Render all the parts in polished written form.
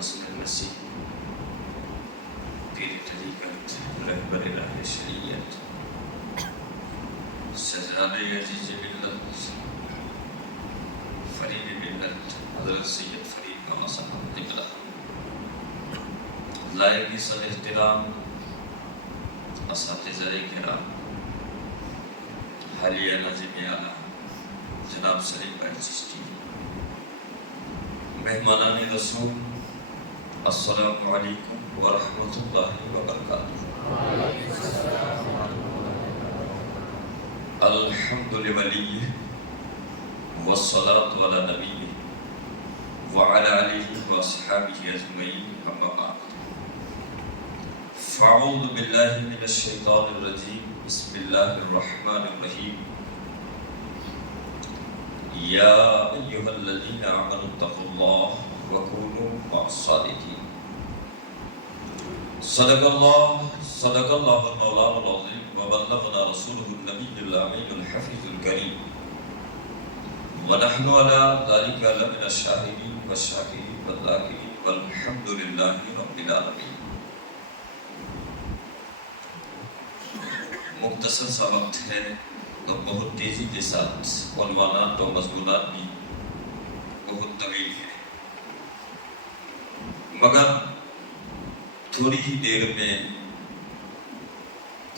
حسن المسیح پیر طریقت رہبر راہ شریعت سجاد عزیز ملت فرید ملت حضرت سید فرید کا صاحب قبلہ لائق سر احترام اساتذہ کرام حالیہ ناظم اعلیٰ جناب سلیم بھائی چشتی مہمانان رسول السلام علیکم ورحمۃ اللہ وبرکاتہ الحمد لولیہ والصلاة علی نبیہ وعلی آلہ واصحابہ اجمعین اما بعد فاعوذ باللہ من الشیطان الرجیم بسم اللہ الرحمن الرحیم یا ایہا الذین آمنوا اتقوا اللہ وکونوا مع الصادقین صدق اللہ المولانا العظیم وبلغنا رسولہ النبی الامین الحفیظ الکریم ونحن علی ذلک لمن الشاہدین والشاکرین والذاکرین والحمد للہ رب العالمین۔ مختصر سا وقت ہے تو بہت تیزی کے ساتھ عنوانات و مضمونات بھی بہت طویل ہے، مگر تھوڑی ہی دیر میں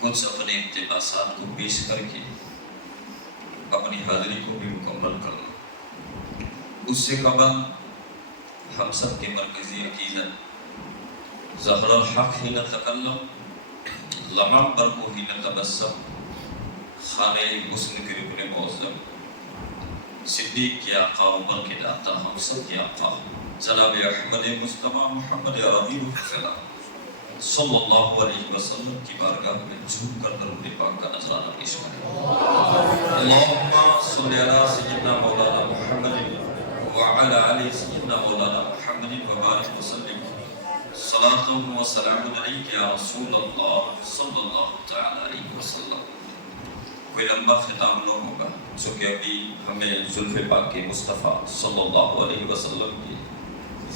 کچھ اپنے اقتباسات کو پیش کر کے اپنی حاضری کو بھی مکمل کرنا۔ اس سے قبل ہم سب کے مرکزی عقیدت ظہر الحق حین تکلم لمحہ پر کو حین تبسم خانہ حسن کے رکن معظم صدیق کے آقا عمر کے داتا ہم سب کے آقا جناب احمد مصطفیٰ محمد عربی صلی اللہ علیہ وسلم کی بارگاہ میں جھوم کر درود پاک کا نذرانہ پیش کریں۔ اللہم صلی علی سیدنا مولانا محمد وعلی آلِ سیدنا مولانا محمد وبارک وسلم صلاۃ و سلام علیک یا رسول اللہ صلی اللہ تعالی علیہ وسلم۔ کوئی لمبا خطاب نہ ہوگا چونکہ ابھی ہمیں زلف پاک کے مصطفیٰ صلی اللہ علیہ وسلم کی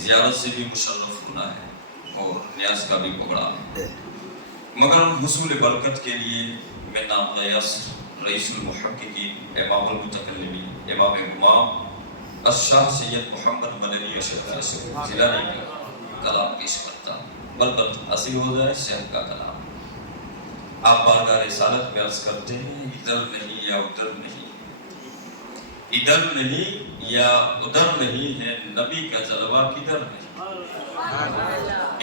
زیارت سے بھی مشرف ہونا ہے اور نیاز کا بھی پروگرام ہے، مگر حصول برکت کے لیے میں نام یاسر رئیس المحققین امام المتکلمین امام امام الشاہ سید محمد مدنی اشرف جیلانی کا کلام پیش کرتا ہوں، برکت حاصل ہو جائے شیخ کا کلام۔ آپ بارگاہ رسالت میں عرض کرتے ہیں ادھر نہیں یا ادھر نہیں، ادھر نہیں یا ادھر نہیں ہے نبی کا جلوہ کدھر نہیں،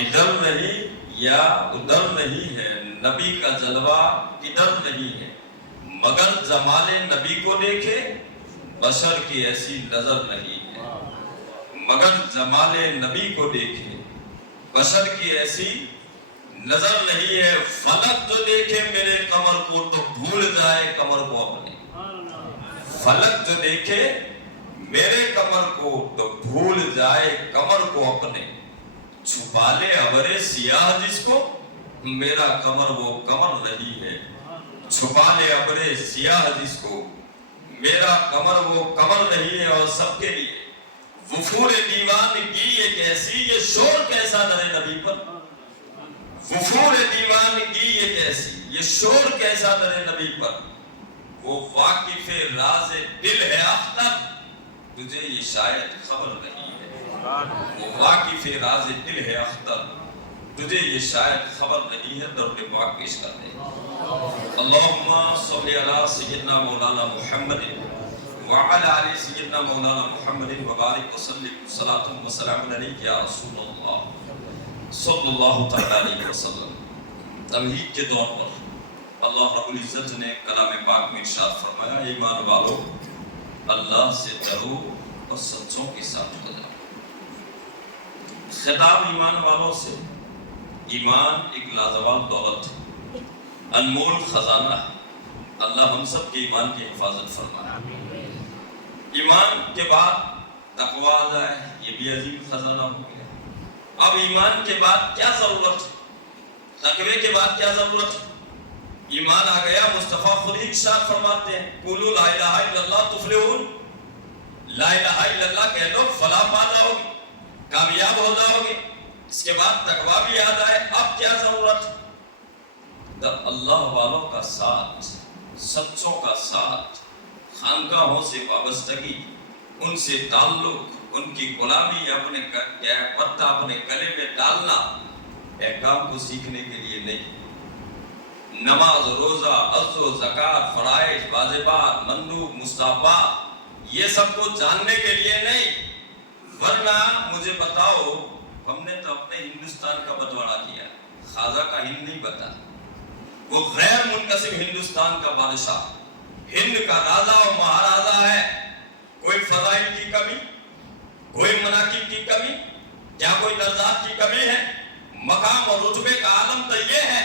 ادھر نہیں یا ادھر نہیں ہے نبی کا جلوہ کدھر نہیں ہے، مگر جمال نبی کو دیکھے بشر کی ایسی نظر نہیں ہے، مگر جمال نبی کو دیکھے بشر کی ایسی نظر نہیں ہے، فلک جو دیکھے میرے قمر کو تو بھول جائے قمر کو اپنے، فلک جو دیکھے میرے قمر کو تو بھول جائے قمر کو اپنے، چھپا لے ابر سیاہ جس کو میرا قمر وہ قمر نہیں ہے، چھپا لے ابر سیاہ جس کو میرا قمر وہ قمر نہیں ہے۔ اور سب کے لیے وفور دیوان کی ایک ایسی یہ شور کیسا در نبی پر، وفور دیوان کی ایک ایسی یہ شور کیسا در نبی پر، وہ واقف راز دل ہے اختر تجھے یہ شاید خبر نہیں ہے، وہ واقف راز دل ہے اختر تجھے یہ شاید خبر نہیں ہے۔ درود پاک پیش کرتے ہیں۔ اللہم صلی علی سیدنا مولانا محمد وعلی آلِ سیدنا مولانا محمد وبارک وسلم صلاۃ و سلام علیک یا رسول اللہ صلی اللہ تعالی علیہ وسلم۔ تمہید کے دور پر اللہ رب العزت نے کلام پاک میں ارشاد فرمایا ایمان والو اللہ سے ڈرو اور سچوں کے ساتھ گزرو۔ خطاب ایمان والوں سے، ایمان ایک لازوال دولت ہے، انمول خزانہ ہے، اللہ ہم سب کے ایمان کی حفاظت فرمائے۔ ایمان کے بعد تقویٰ آ جائے یہ بھی عظیم خزانہ ہو گیا۔ اب ایمان کے بعد کیا ضرورت ہے، تقوی کے بعد کیا ضرورت ہے؟ ایمان آ گیا، مصطفیٰ خود ہی ارشاد فرماتے ہیں قولوا لا الہ الا اللہ تفلحون، لا الہ الا اللہ کہہ لو فلاح پا جاؤ گے، کامیاب ہو جاؤ گے۔ اس کے بعد تقویٰ بھی یاد آئے، اب کیا ضرورت؟ جب اللہ والوں کا ساتھ، سچوں کا ساتھ، خانقاہوں سے وابستگی، ان سے تعلق، ان کی غلامی اپنے پتہ اپنے گلے میں ڈالنا، احکام کو سیکھنے کے لیے نہیں، نماز، روزہ، عز و زکوٰۃ، فرائض، واجبات، مندوب، مستحبات، یہ سب کو جاننے کے لیے نہیں۔ ورنہ مجھے بتاؤ، ہم نے تو اپنے ہندوستان کا بٹوارا کیا، خواجہ کا ہند نہیں بتا، وہ غیر منقسم ہندوستان کا بادشاہ، ہند کا راجہ اور مہاراجہ ہے۔ کوئی فضائل کی کمی، کوئی مناقب کی کمی، کیا کوئی درجات کی کمی ہے؟ مقام اور رتبے کا عالم تو یہ ہے،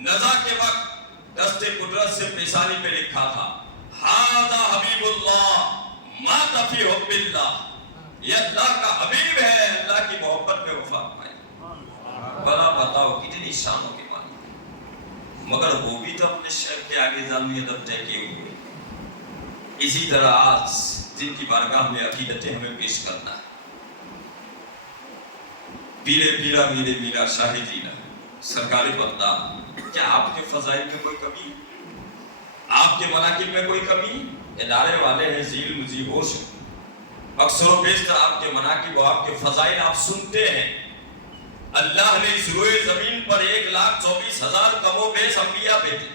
نزا کے وقت دست قدرت سے پیشانی پہ لکھا تھا، ھذا حبیب اللہ مات فی حب اللہ، یہ اللہ کا حبیب ہے، اللہ کی محبت میں وفات پائی۔ بلا بتاؤ کتنی شانوں کے مالک، مگر وہ بھی تو اپنے شیخ کے آگے زانوی ادب طے کیے ہوئے۔ اسی طرح آج جن کی بارگاہ میں عقیدتیں ہمیں پیش کرنا ہے، پیلے پیلا میرے میرا شاہ جینا سرکار بغداد، کیا آپ کے فضائل میں کوئی کمی ہے؟ آپ کے مناقب میں کوئی کمی؟ ادارے والے ہیں، ذیل مجیب ہوش، اکثر و بیشتر آپ کے مناقب و آپ کے فضائل آپ سنتے ہیں۔ اللہ نے اس روئے زمین پر 1,24,000 کم و بیش انبیاء بھیجے،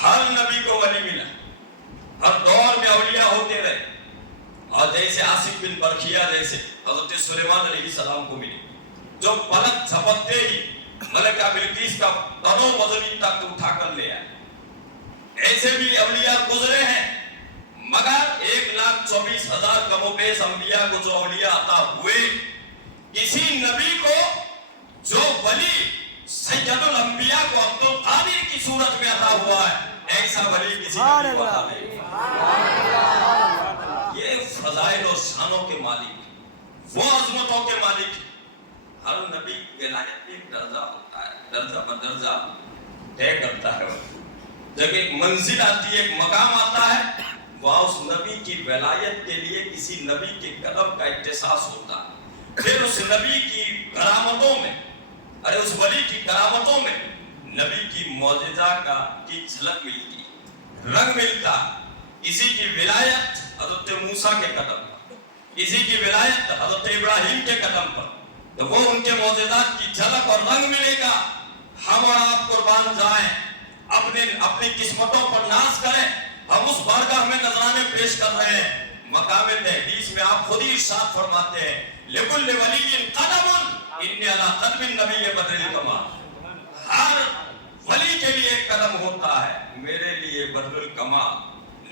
ہر نبی کو ولی ملا، ہر دور میں اولیاء ہوتے رہے، اور جیسے آصف بن برکھیہ جیسے حضرت سلیمان علیہ السلام کو ملے، جو پلک جھپکتے ہی ملکہ بلقیس کا تنو مزمین تک اٹھا کر لے آئے۔ ایسے بھی اولیاء گزرے ہیں، مگر 1,24,000 کم و بیش انبیاء کو جو اولیاء عطا ہوئے، کسی نبی کو جو ولی سید الانبیاء کو عبد القادر کی صورت میں عطا ہوا ہے، ایسا ولی کسی نبی کو عطا نہیں۔ یہ فضائل اور شانوں کے مالک، وہ عظمتوں کے مالک۔ ہر نبی ولایت میں ایک درجہ ہوتا ہے، درجہ بدرجہ طے کرتا ہے۔ جب ایک منزل آتی ہے، ایک مقام آتا ہے، وہاں اس نبی کی ولایت کے لیے کسی نبی کے قدم کا احتساس ہوتا ہے، پھر اس نبی کی کرامتوں میں، اس ولی کی کرامتوں میں نبی کی معجزہ کی جھلک ملتی، رنگ ملتا۔ کسی کی ولایت حضرت موسیٰ کے قدم پر، کسی کی ولایت حضرت ابراہیم کے قدم پر، تو وہ ان کے معجزات کی جھلک اور رنگ ملے گا۔ ہم اور آپ قربان جائیں، اپنی قسمتوں پر ناز کریں، ہم اس بارگاہ میں نذرانے پیش کر رہے ہیں۔ مقام تحدیث میں آپ خود ہی ارشاد فرماتے ہیں، لِكُلِّ وَلِيٍّ قَدَمٌ إِنِّي عَلَىٰ قَدْمِ النَّبِيِّ بَدْرِ الْكَمَالِ، ہر ولی کے لیے ایک قدم ہوتا ہے، میرے لیے بدر الکمال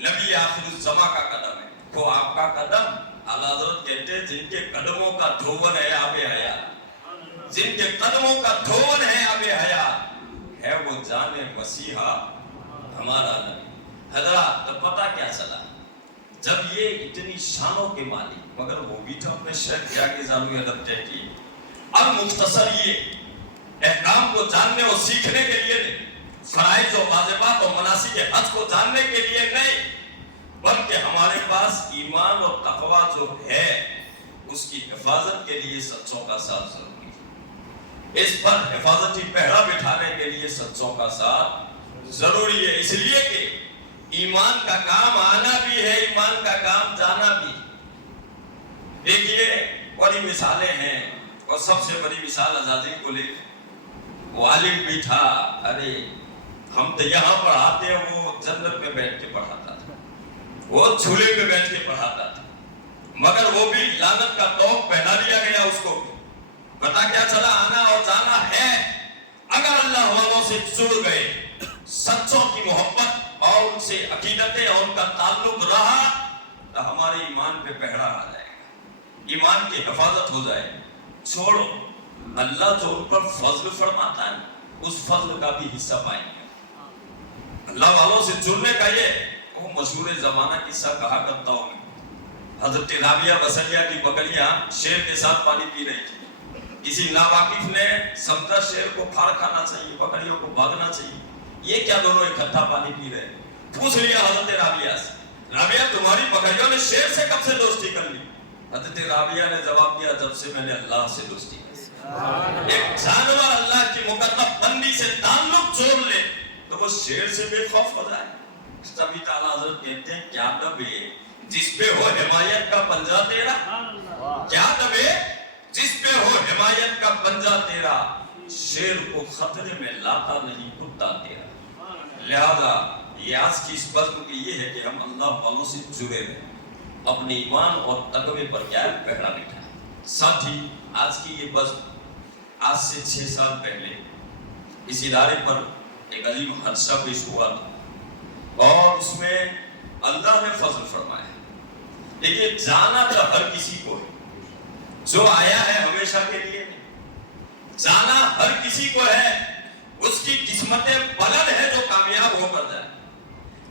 نبی آخر الزماں کا قدم ہے۔ وہ آپ کا قدم، اعلیٰ حضرت کہتے ہیں جن کے قدموں کا دھون ہے آب حیات، جن کے قدموں کا دھون ہے آب حیات، ہے وہ جان مسیحا ہمارا نبی۔ حضرات تو پتہ کیا چلا، جب یہ اتنی شانوں کے مالک، مگر وہ بھی تو اپنے شیخ کے آگے زانوی ادب طے کیے۔ اب مختصر یہ احکام کو جاننے اور سیکھنے کے لیے نہیں، فرائض و واجبات اور مناسک حج کو جاننے کے لیے نہیں، بلکہ ہمارے پاس ایمان اور تقویٰ جو ہے اس کی حفاظت کے لیے سچوں کا ساتھ ضروری ہے۔ اس پر حفاظتی پہرا بٹھانے کے لیے سچوں کا ساتھ ضروری ہے، اس لیے کہ ایمان کا کام آنا بھی ہے، ایمان کا کام جانا بھی۔ دیکھیے بڑی مثالیں ہیں، اور سب سے بڑی مثال آزادی کو لے، وہ عالم بھی تھا، ارے ہم تو یہاں پڑھاتے ہیں، وہ جنت میں بیٹھ کے پڑھاتا تھا، وہ جھولے پہ بیٹھ کے پڑھاتا تھا، مگر وہ بھی لعنت کا توق پہنا دیا گیا اس کو۔ پتا کیا چلا، آنا اور جانا ہے۔ اگر اللہ والوں سے جڑ گئے، سچوں کی محبت اور ان سے عقیدتیں اور ان کا تعلق رہا، تو ہمارے ایمان پہ پہرا آ جائے گا، ایمان کی حفاظت ہو جائے گی۔ چھوڑو، اللہ جو ان پر فضل فرماتا ہے اس فضل کا بھی حصہ پائیں گے۔ اللہ والوں سے جڑنے کا یہ وہ مشہور زمانہ قصہ کہا کرتا ہوں، حضرت رابعہ بصریہ کی بکریاں شیر کے ساتھ پانی پی رہی تھی۔ کسی ناواقف نے سمجھا شیر کو پھاڑ کھانا چاہیے، بکریوں کو بھاگنا چاہیے، یہ کیا دونوں اکٹھا پانی پی رہے؟ پوچھ لیا حضرت رابعہ سے، رابعہ تمہاری بکریوں نے شیر سے کب سے دوستی کر لی؟ حضرت رابعہ نے جواب دیا، جب سے میں نے اللہ سے دوستی کی۔ ایک جانور اللہ کی مقدس بندی سے تعلق جوڑ لے تو وہ شیر سے بے خوف ہو جائے. تبھی تعالیٰ حضرت کہتے ہیں کیا دبے جس پہ ہو حمایت کا پنجہ تیرا, کیا دبے جس پہ ہو حمایت کا پنجہ تیرا, شیر کو خطرے میں لاتا نہیں کتا تیرا. لہذا یہ آج کی اس بزم کی یہ ہے کہ ہم اللہ والوں سے جڑے رہیں, اپنے ایمان اور تقوی پر کیا پہرا بٹھائیں. ساتھی آج کی یہ بزم آج سے 6 سال پہلے اس ادارے پر ایک عظیم حادثہ پیش ہوا تھا اور اس میں اللہ نے فضل فرمایا. دیکھیے جانا تو ہر کسی کو ہے, جو آیا ہے ہمیشہ کے لیے نہیں. جانا ہر کسی کو ہے, اس کی قسمتیں بلند ہے جو کامیاب ہو کر جائے,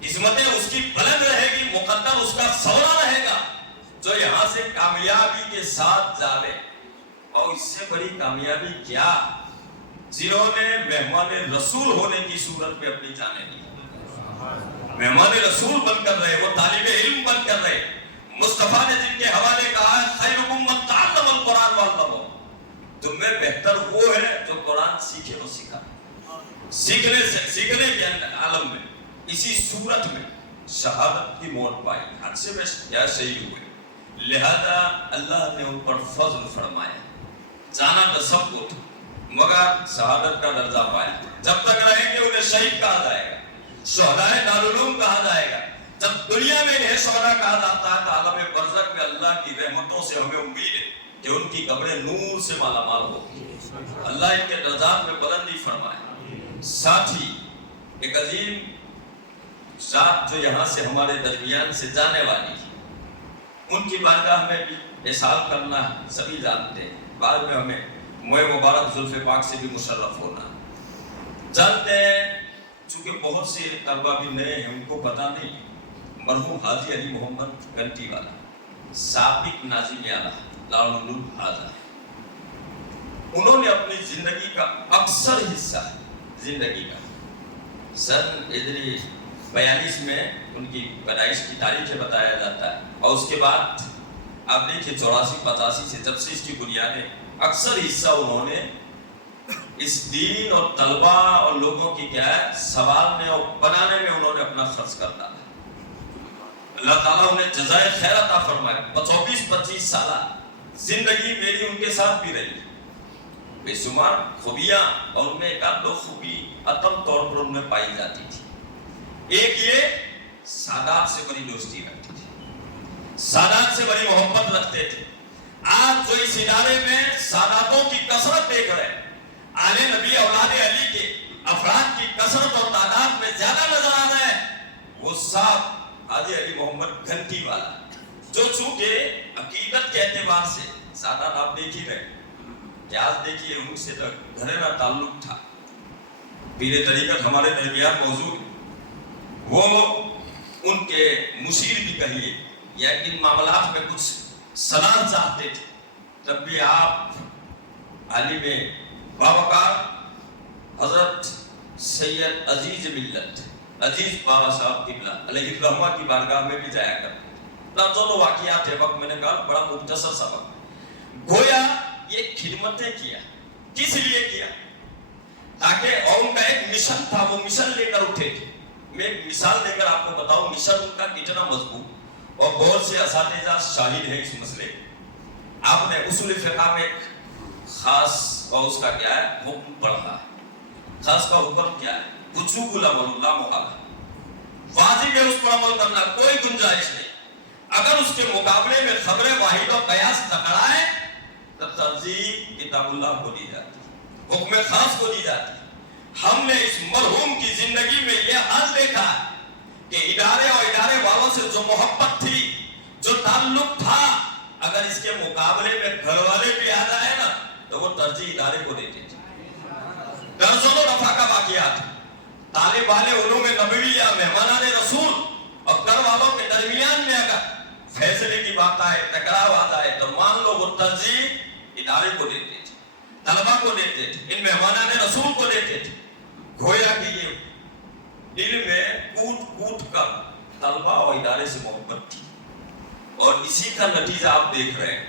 قسمتیں اس کی بلند رہے گی, مقدر اس کا سونا رہے گا جو یہاں سے کامیابی کے ساتھ جاوے. اور اس سے بڑی کامیابی کیا جنہوں نے مہمان رسول ہونے کی صورت میں اپنی جانیں دی. مہمان رسول بن کر رہے, وہ طالب علم بن کر رہے. مصطفیٰ نے جن کے حوالے کہا ہے خیرکم من تعلم القرآن وعلمہ, تم میں بہتر وہ ہے جو قرآن سیکھے اور سکھائے. سیکھنے کے عالم میں اسی صورت میں شہادت کی موت پائی, حادثے میں یا شہید ہوئے. لہذا اللہ نے ان پر فضل فرمایا. جانا تو سب کو تھا مگر شہادت کا درجہ پایا. جب تک رہیں گے انہیں شہید کہا جائے گا, شہدائے دارالعلوم کہا جائے گا. جب دنیا میں انہیں شہداء کہا جاتا ہے تو عالم برزخ میں اللہ کی رحمتوں سے ہمیں امید ہے کہ ان کی قبریں نور سے مالا مال ہوگی. اللہ ان کے درجات میں بلندی فرمائے. ساتھی ایک عظیم ذات جو یہاں سے ہمارے درمیان سے جانے والی ہے, ان کی بارگاہ میں بھی احسان کرنا سبھی جانتے ہیں. بعد میں ہمیں موئے مبارک زلف پاک سے بھی مشرف ہونا جانتے ہیں. چونکہ بہت سے طلبہ بھی نئے ہیں, ان کو پتہ نہیں, مرحوم حاجی علی محمد گھنٹی والا سابق ناظم اعلیٰ دارالعلوم حاضر, انہوں نے اپنی زندگی کا اکثر حصہ زندگی کا سن ہجری 42 میں ان کی پیدائش کی تاریخ بتایا جاتا ہے, اور اس کے بعد آپ دیکھیں 84-85 سے جب سے اس کی بنیادیں, اکثر حصہ انہوں نے اس دین اور طلبہ اور لوگوں کی کیا ہے سوالنے اور بنانے میں انہوں نے اپنا خرچ کر ڈالا. اللہ تعالیٰ انہیں جزائے خیر عطا فرمائے. 24-25 سالہ زندگی میری ان کے ساتھ بھی رہی, بے شمار خوبیاں, اور ان میں ایک آدھ دو خوبی عطم طور پر ان میں پائی جاتی تھی. ایک یہ سادات سے بڑی دوستی رکھتے تھے, سادات سے بڑی محبت رکھتے تھے. آج جو اس ادارے میں ساداتوں کی کثرت دیکھ رہے ہیں, آل نبی اولاد علی کے افراد کی کثرت اور تعداد میں زیادہ نظر آ رہا ہے, وہ صاحب حاجی علی محمد گھنٹی والا, جو چونکہ عقیدت کے اعتبار سے سادات آپ دیکھ ہی رہے, آج دیکھیے ان سے گھرینا تعلق تھا. پیر طریقت ہمارے درمیان موجود, وہ ان کے مشیر بھی کہیے یا ان معاملات میں کچھ صلاح چاہتے تھے, تب بھی آپ عالم باوقار حضرت سید عزیز ملت عزیز بابا صاحب قبلہ علیہ الرحمہ کی بارگاہ میں بھی جایا کرتے. دونوں واقعات ہے, وقت میں نے کہا بڑا مختصر سا وقت. گویا یہ خدمتیں کیا, کس لیے کیا, تاکہ اور ان کا ایک مشن تھا, وہ مشن لے کر اٹھے تھے. میں ایک مثال دے کر آپ کو بتاؤں مشن ان کا کتنا مضبوط, اور بہت سے اساتذہ شاہد ہیں اس مسئلے. آپ نے اصول فقہ میں ایک خاص اور اس کا کیا ہے حکم پڑھا ہے. خاص کا حکم کیا ہے, وجوب العمل لا محالہ, واجب ہے اس پر عمل کرنا, کوئی گنجائش نہیں. اگر اس کے مقابلے میں خبر واحد اور قیاس ٹکرائے تو ترجیح کتاب اللہ کو دی جاتی, حکم خاص کو دی جاتی. ہم نے اس مرحوم کی زندگی میں یہ حال دیکھا کہ ادارے اور ادارے والوں سے جو محبت تھی, جو تعلق تھا, اگر اس کے مقابلے میں گھر والے بھی آ جائے نا تو وہ ترجیح ادارے کو دیتے تھے. درجنوں دفعہ کا واقعات, طالب والے علوم نبویہ مہمانان رسول اور گھر والوں کے درمیان میں اگر فیصلے کی بات آئے, ٹکراؤ آ جائے, تو مان لو وہ ترجیح ادارے کو دیتے تھے, طلبہ کو دیتے تھے, ان مہمانان رسول کو دیتے تھے. گویا کہ یہ دل میں کوٹ کوٹ کر طلبہ اور ادارے سے محبت تھی, اور اسی کا نتیجہ آپ دیکھ رہے ہیں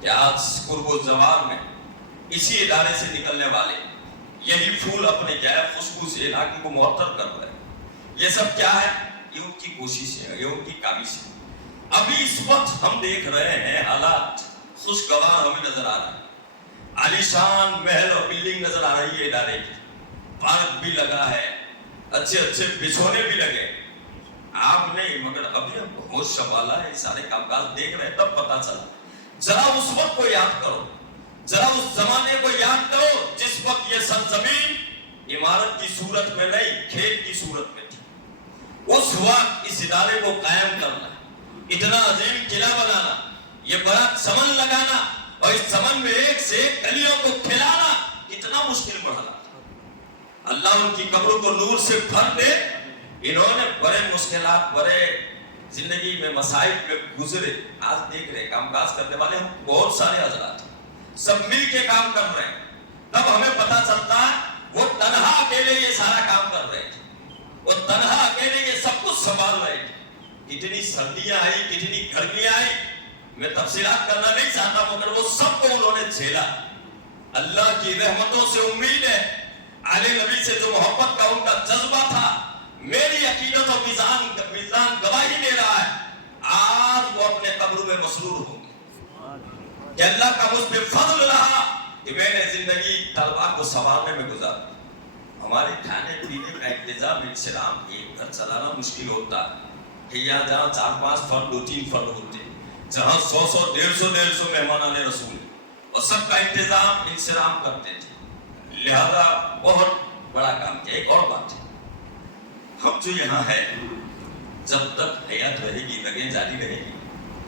کہ آج قرب و زوال میں اسی ادارے سے نکلنے والے یہی پھول اپنے کیا ہے خوشبو سے علاقے کو معطر کر رہے ہیں. یہ سب کیا ہے؟ یہ ان کی کوشش ہے, یہ ان کی کاوش ہے. ابھی اس وقت ہم دیکھ رہے ہیں حالات خوشگوار ہمیں نظر آ رہا ہے. عالیشان محل اور بلڈنگ نظر آ رہی ہے ادارے کی, پارک بھی لگا ہے, اچھے اچھے بچھونے بھی لگے. آپ نے مگر ابھی ہوش سنبھالا ہے, سارے کام کاج دیکھ رہے ہیں تب پتا چلا. ذرا اس وقت کو یاد کرو, ذرا اس زمانے کو یاد کرو جس وقت یہ سرزمین عمارت کی صورت میں نہیں کھیت کی صورت میں تھی. اس وقت اس ادارے کو قائم کرنا, اتنا عظیم قلعہ بنانا, یہ بڑا چمن لگانا اور اس چمن میں ایک سے ایک کلیوں کو کھلانا کتنا مشکل مرحلہ تھا. اللہ ان کی قبروں کو نور سے بھر دے. انہوں نے بڑے مشکلات, بڑے زندگی میں مسائل میں گزرے. آج دیکھ رہے کام کاج کرنے والے ہم بہت سارے حضرات سب مل کے کام کر رہے ہیں. تب ہمیں پتا چلتا ہے وہ تنہا اکیلے یہ سارا کام کر رہے تھے, وہ تنہا اکیلے یہ سب کچھ سنبھال رہے تھے. کتنی سردیاں آئی, کتنی گرمیاں آئی, میں تفصیلات کرنا نہیں چاہتا مگر وہ سب کو انہوں نے جھیلا. اللہ کی رحمتوں سے امید ہے, اہل نبی سے جو محبت کا ان کا جذبہ تھا, میری عقیدت اور میزان گواہی دے رہا ہے آج وہ اپنے قبر میں مسرور ہوں گے کہ اللہ کا مجھ پہ فضل رہا کہ میں نے زندگی طلبا کو سنبھالنے میں گزارا. ہمارے کھانے پینے کا انتظام انسلام ایک گھر چلانا مشکل ہوتا ہے کہ یہاں جہاں 4-5 فرد 2-3 فرد ہوتے, جہاں 100-150 مہمانان رسول اور سب کا انتظام انسلام کرتے تھے, لہذا بہت بڑا کام کیا. ایک اور بات ہے, ہم جو یہاں ہے جب تک حیات رہے گی, لگیں جاری رہے گی,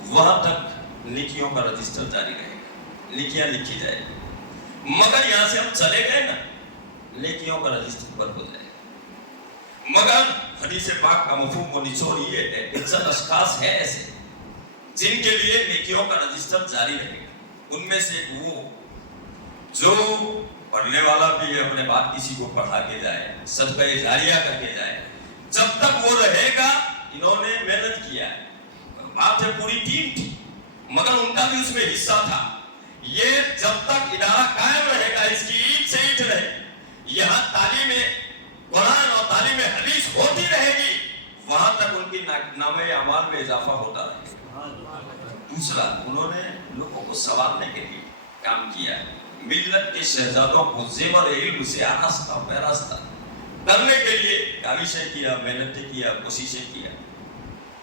وہاں تک نیکیوں کا رجسٹر جاری رہے گا, نیکیاں لکھی جائے گی. مگر یہاں سے ہم چلے گئے نا, نیکیوں کا رجسٹر بند ہو جائے گا. مگر حدیث پاک کا مفہوم و نچوڑ یہ ہے کہ چند اشخاص ہیں ایسے جن کے لیے نیکیوں کا رجسٹر جاری رہے گا. ان میں سے وہ جو پڑھنے والا بھی ہے, اپنے بات کسی کو پڑھا کے جائے, صدقہ جاریہ کر کے جائے, جب تک وہ رہے گا. انہوں نے محنت کیا ہے, بات ہے پوری ٹیم تھی مگر ان کا بھی اس میں حصہ تھا. یہ جب تک ادارہ قائم رہے گا, اس کی اینٹ سے اینٹ رہے, یہاں تعلیم قرآن اور تعلیم حدیث ہوتی رہے گی, وہاں تک ان کی نامہ اعمال میں اضافہ ہوتا رہے گا. دوسرا, انہوں نے لوگوں کو سنوارنے کے لیے کام کیا ہے. ملت کے شہزادوں کو زیور علم سے آراستہ پیراستہ کرنے کے لیے کاوشیں کیا, محنتیں کیا, کوششیں کیا.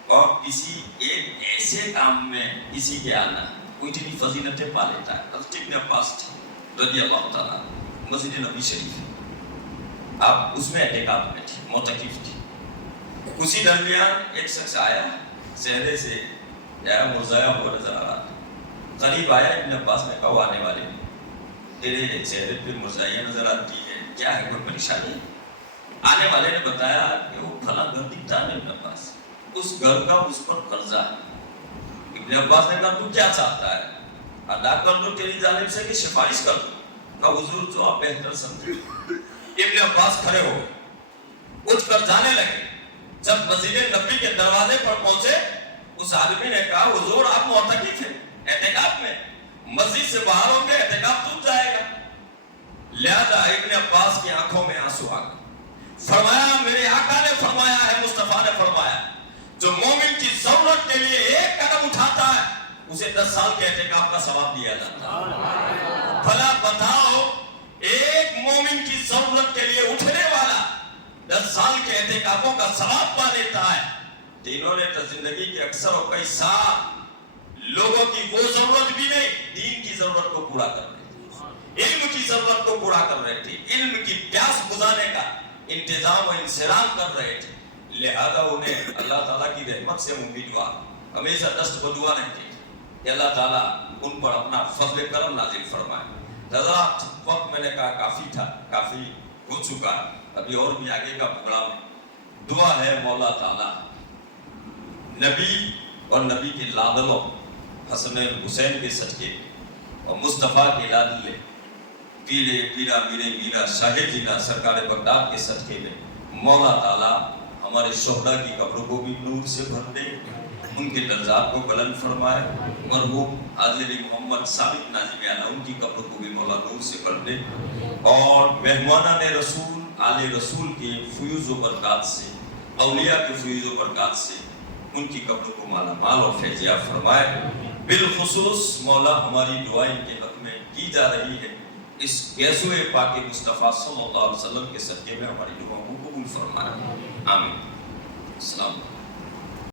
اور کسی ایک ایسے کام میں کسی کے آنا کوئی اتنی فضیلتیں پا لیتا ہے. حضرت ابن عباس رضی اللہ تعالیٰ مسجد نبی شریف, آپ اس میں اعتکاف میں تھی, معتکف تھی. اسی درمیان ایک شخص آیا, چہرے سے مرزایا ہوا نظر آ رہا تھا. قریب آیا, ابن عباس نے کہا آنے والے تیرے چہرے پہ مرزائیاں نظر آتی ہے, کیا ہے کوئی پریشانی؟ آنے والے نے بتایا کہ وہ پھلا گھر دکھتا ہے ابن عباس, اس گھر کا اس پر قرضہ ہے. ابن عباس نے کہا تو کیا چاہتا ہے, ادا کر دو تیری جانب سے کہ سفارش کر دو؟ کہا حضور جو آپ بہتر سمجھے. ابن عباس کھڑے ہو گئے, اٹھ کر جانے لگے. جب مسجد نبی کے دروازے پر پہنچے, اس آدمی نے کہا حضور آپ معتکف ہیں, اعتکاف میں, مسجد سے باہر ہوں گے اعتکاف ٹوٹ جائے گا. لہذا ابن عباس کی آنکھوں میں آنسو آ گئے. فرمایا میرے آقا نے فرمایا ہے, مصطفیٰ نے فرمایا, جو مومن کی ضرورت کے لیے ایک قدم اٹھاتا ہے اسے 10 سال کے اعتکاف کا ثواب دیا جاتا ہے. بھلا بتاؤ, ایک مومن کی ضرورت کے لیے اٹھنے والا 10 سال کے اعتکافوں کا ثواب پا لیتا ہے. انہوں نے تو زندگی کے اکثر اور کئی سال لوگوں کی وہ ضرورت بھی نہیں, دین کی ضرورت کو پورا کر رہے تھے, علم کی ضرورت کو پورا کر رہے تھے, علم کی پیاس بجھانے کا انتظام و انسرام کر رہے تھے. لہذا انہیں اللہ تعالیٰ کی رحمت سے امیدوار ہمیشہ دست بدعا رہتے تھے کہ اللہ تعالیٰ ان پر اپنا فضل کرم نازل فرمائے. حضرات وقت میں نے کہا کافی تھا, کافی ہو چکا, ابھی اور بھی آگے کا پروگرام ہے. دعا ہے مولا تعالیٰ نبی اور نبی کے لادلوں حسن حسین کے صدقے اور مصطفیٰ کے لادلے پیرے پیرا میرے میرا شاہ جینا سرکار بغداد کے صدقے میں مولا تعالیٰ ہمارے شہداء کی قبروں کو بھی نور سے بھر دے, ان کے درجات کو بلند فرمائے. مرحوم حاضر علی محمد ثابت ناظم اعلیٰ ان کی قبر کو بھی مولا نور سے بھر دے, اور مہمانان رسول آل رسول کے فیوز و برکات سے, اولیاء کے فیوز و برکات سے ان کی قبر کو مالا مال اور فیضیاب فرمائے. بالخصوص مولا ہماری دعائیں کے حق میں کی جا رہی ہے, اس گیسو پاک مصطفیٰ صلی اللہ علیہ وسلم کے صدقے میں ہماری دعاؤں کو قبول فرمائے. آمین. السلام علیکم.